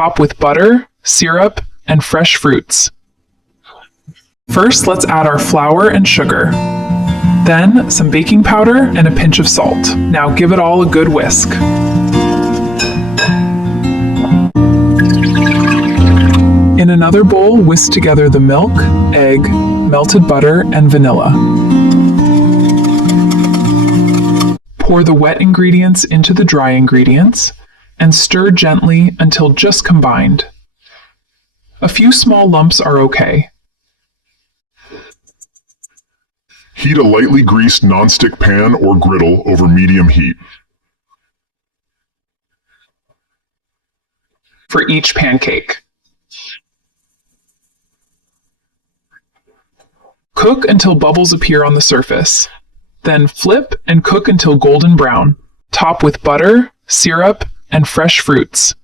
Top with butter, syrup, and fresh fruits. First, let's add our flour and sugar. Then, some baking powder and a pinch of salt. Now give it all a good whisk. In another bowl, whisk together the milk, egg, melted butter, and vanilla. Pour the wet ingredients into the dry ingredients and stir gently until just combined. A few small lumps are okay. Heat a lightly greased nonstick pan or griddle over medium heat. For each pancake. Cook until bubbles appear on the surface. Then flip and cook until golden brown. Top with butter, syrup, and fresh fruits.